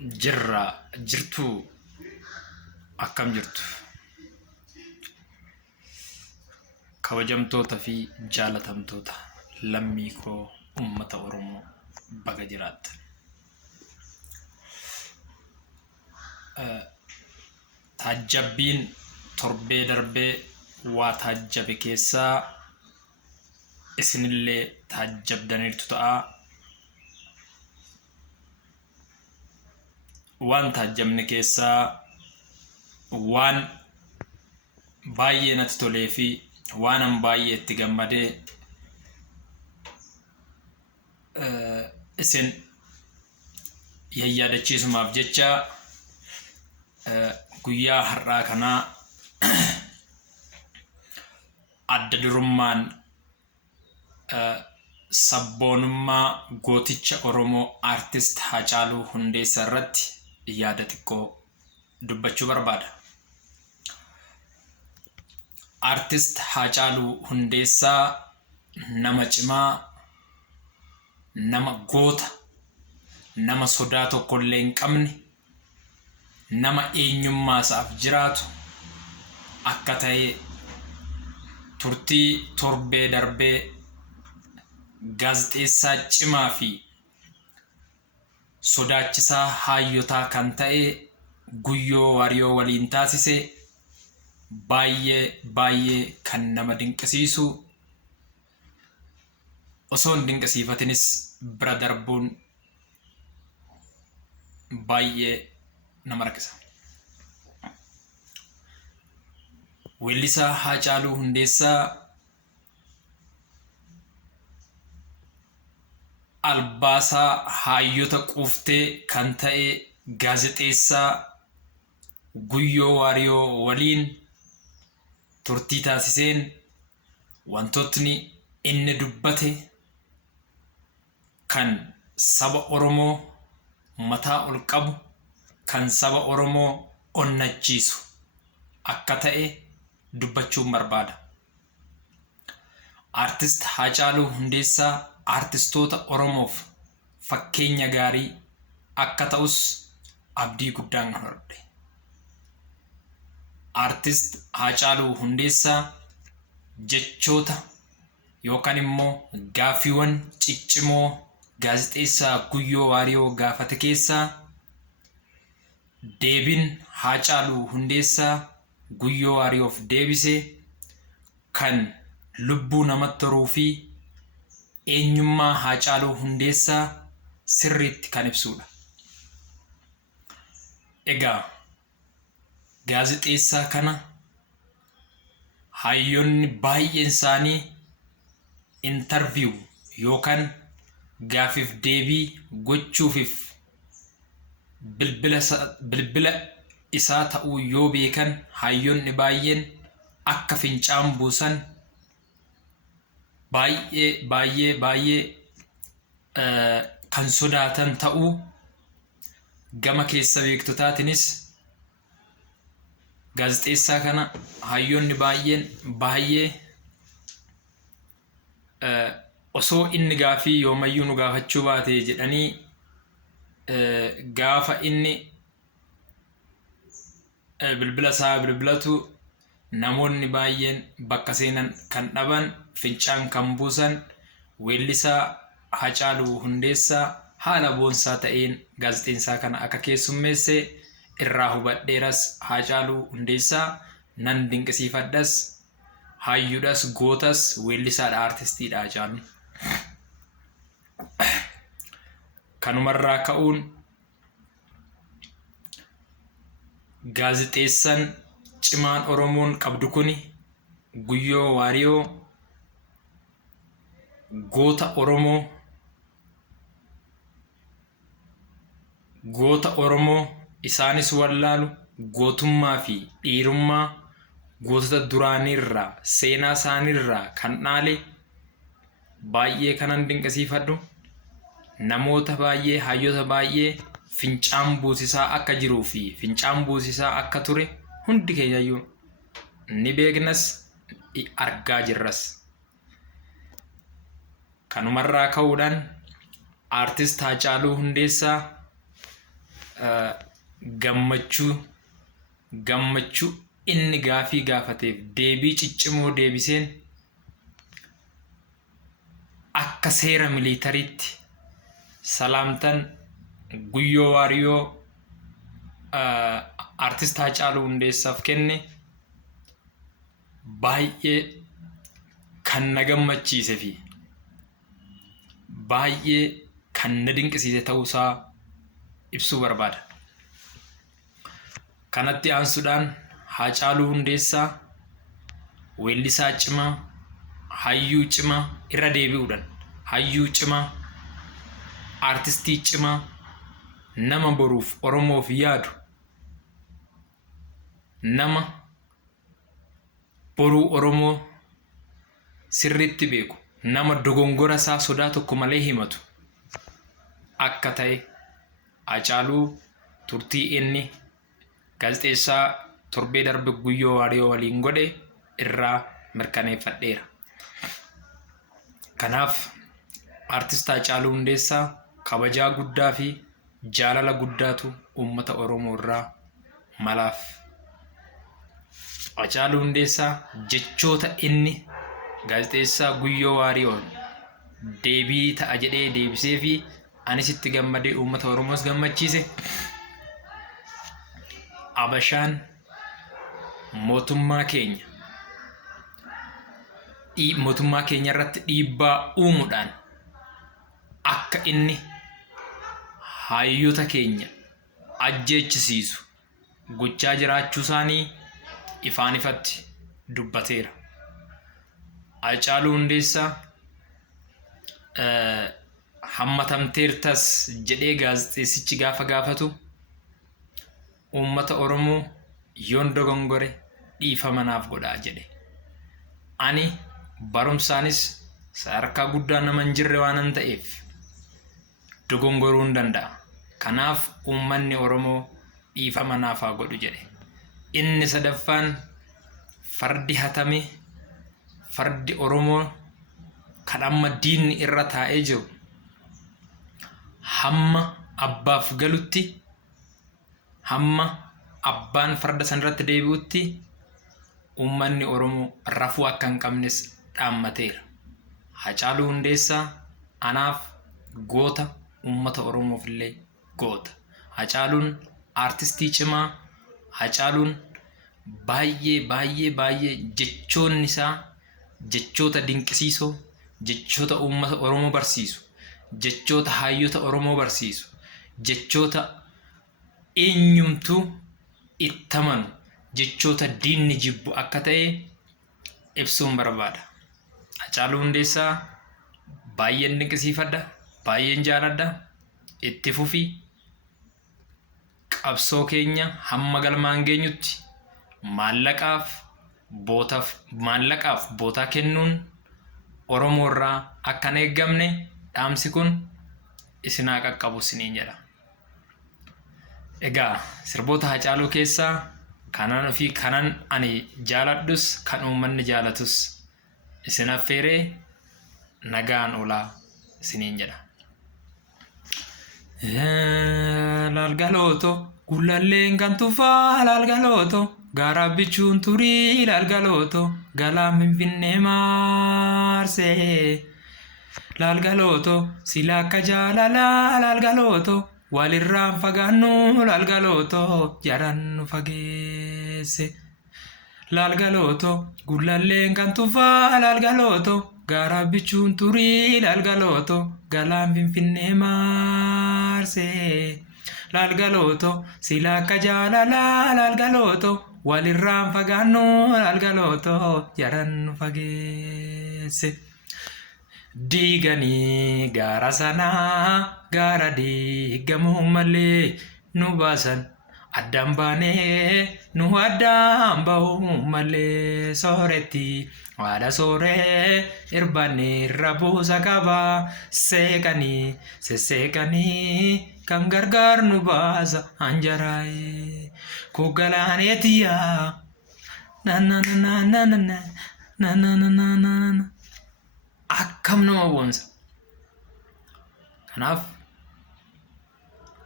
jirtu akkam jirtu kabajamtoota fi jaalatamtoota lammii koo ummata Oromoo baga jiraattan. Taajjabbiin torbee darbee waa taajjabe keessaa isinillee taajjabdaniirtu ta'a. Waan taajjabne keessaa waan baay'ee natti tolee fi waan baay'ee itti gammadee isin yaadachiisumaaf jecha guyyaa har'aa kanaa adda durummaan sabboonummaa gooticha Oromoo artist Haacaaluu Hundeessaa irratti yaada xiqqoo dubbachuu barbaada. Artist Haacaaluu Hundeessaa nama cimaa, nama goota, nama sodaa tokkollee hin qabne, nama eenyummaa isaaf jiraatu akka ta'e turtii torbee darbee gaazexeessaa cimaa fi sodaachisaa hayyotaa kan ta'e Guyyoo Waariyoo waliin taasise baay'ee kan nama dinqisiisu, osoo hin dinqisiifatinis bira darbuun baay'ee nama rakkisa. Weellisaa Haacaaluu Hundeessaa albaasaa hayyota quuftee kan ta'e gaazexeessaa Guyyoo Waariyoo waliin turtii taasiseen wantootni inni dubbate kan saba Oromoo mataa ol qabu, kan saba Oromoo onnachiisu akka ta'e dubbachuun barbaada. Artist Haacaaluu Hundeessaa artistoota Oromoof fakkeenya gaarii akka ta'us abdii guddaan horadhe. Artist Haacaaluu Hundeessaa jechoota yookaan immoo gaaffiiwwan ciccimoo gaazexeessaa Guyyoo Waariyoo gaafate keessaa deebiin Haacaaluu Hundeessaa Guyyoo Waariyoof deebise kan lubbuu namatti horuu fi eenyummaa Haacaaluu Hundeessaa sirriitti kan ibsudha. Egaa gaazexeessaa kana hayyoonni baay'een isaanii interview yookaan gaaffiif deebii gochuufiif bilbila isaa ta'uu yoo beekan hayyoonni baay'een akka fincaan buusan baay'ee kan sodaatan ta'uu gama keessa beektotaatinis gaazexeessaa kana hayyoonni baay'ee osoo inni gaaffii yoomayyuu nu gaafachuu baate jedhanii gaafa inni bilbila isaa bilbilatu namoonni baay'een bakka seenan kan dhaban, fincaan kan buusan, weellisaa Haacaaluu Hundeessaa haala boonsaa ta'een gaazexeessaa kana akka keessummeesse irraa hubadheeras. Haacaaluu Hundeessaa nan dinqisiifadhas, hayyuudhas, gootas, weellisaadha, artistiidha Haacaaluun. Kanumarraa ka'uun gaazexeessaan cimaan Oromoon qabdu kuni Guyyoo Waariyoo goota Oromoo isaanis wallaalu gootummaa fi dhiirummaa gootota duraaniirraa seenaa isaaniirraa kan dhaale baay'ee kanan dinqisiifadhu. Namoota baay'ee, hayyoota baay'ee fincaan buusisaa akka jiruu fi fincaan buusisaa akka ture hundi keenyayyuu ni beeknas argaa jirras. Kanumarraa ka'uudhaan artist Haacaaluu Hundeessaa gammachuu inni gaafii gaafateef deebii ciccimoo deebiseen akka seera miliitariitti salaamtan Guyyoo Waariyoo artist Haacaaluu Hundeessaaf kenne baay'ee kan na gammachiise fi baay'ee kan na dinqisiise ta'uusaa ibsuu barbaada. Kanatti aansuudhaan Haacaaluu Hundeessaa weellisaa cimaa, hayyuu cimaa irra deebi'uudhaan hayyuu cimaa, artistii cimaa, nama boruuf Oromoof yaadu, nama boruu Oromoo sirriitti beeku, nama dogongora isaa sodaa tokko malee himatu akka ta'e Haacaaluu turtii inni gaazexeessaa torbee darbe Guyyoo Waariyoo waliin godhe irraa mirkaneeffadheera. Kanaaf artist Haacaaluu Hundeessaa kabajaa guddaa fi jaalala guddaatu uummata Oromoo irraa malaaf. Haacaaluu Hundeessaa jechoota inni gaazexeessaa Guyyoo Waariyoon deebii ta'a jedhee deebisee fi anis itti gammadee uummata Oromoos gammachiise. Abashaan mootummaa keenya irratti dhiibbaa uumuudhaan akka inni hayyoota keenya ajjeechisiisu gochaa jiraachuu isaanii ifaan ifatti dubbateera. Haacaaluu Hundeessaa hammatamteertas jedhee gaazexeessichi gaafa gaafatu uummata Oromoo yoon dogongore dhiifama naaf godhaa jedhe. Ani barumsaanis sadarkaa guddaa nama hin jirre waanan ta'eef dogongoruu hin danda'a. Kanaaf uummanni Oromoo dhiifama naaf haa godhu jedhe. Inni sadaffaan fardi hatame, fardi Oromoo kan amma diinni irra taa'ee jiru hamma abbaaf galutti, hamma abbaan farda sanirratti deebi'utti uummanni Oromoo rafuu akka hin qabnes dhaammateera. Haacaaluu Hundeessaa anaaf goota, uummata Oromoof illee goota. Haacaaluun artistii cimaa, Haacaaluun baay'ee jechoonni isaa jechoota dinqisiisoo, jechoota uummata Oromoo barsiisu, jechoota hayyoota Oromoo barsiisu, jechoota eenyumtuu itti amanu, jechoota diinni jibbu akka ta'e ibsuun barbaada. Haacaaluu Hundeessaa baay'een dinqisiifadha, baay'een jaaladha. Itti fufi qabsoo keenya hamma galmaan geenyutti maallaqaaf bootaa kennuun Oromoo irraa akka hin eeggamne dhaamsi kun isinaa qaqqabu isiniin jedha. Egaa sirboota Haacaaluu keessaa kanan ani jaaladhus kan uummanni jaalatus isin affeeree nagaan olaa isiniin jedha. Laalgalooto gullalleen kan tufaa laalgalooto gaara bichuun turii laalgalooto galaan Finfinnee maarsee laalgalooto sila akka jaalalaa laalgalooto walirraan fagaannu laalgalooto jaran nu fageesse laalgalooto gullalleen kan tufaa laalgalooto gaara bichuun turii laalgalooto galaan Finfinnee maarsee laalgalooto sila akka jaalalaa laalgalooto walirraan fagaannu laalgalooto jaran nu fageesse. Diiganii gaara sanaa gaara diigamuu malee nu baasan addaan baanee nu addaan bahuu malee sooretti haadha sooree irbaanii irra buusa qabaa seeqanii sesseeqanii kan gargaar nu baasa hanjaraayee kuggalaanetiyaa na akkam nama boonsa. Kanaaf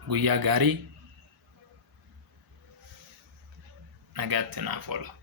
guyyaa gaarii nagaatti naaf oola.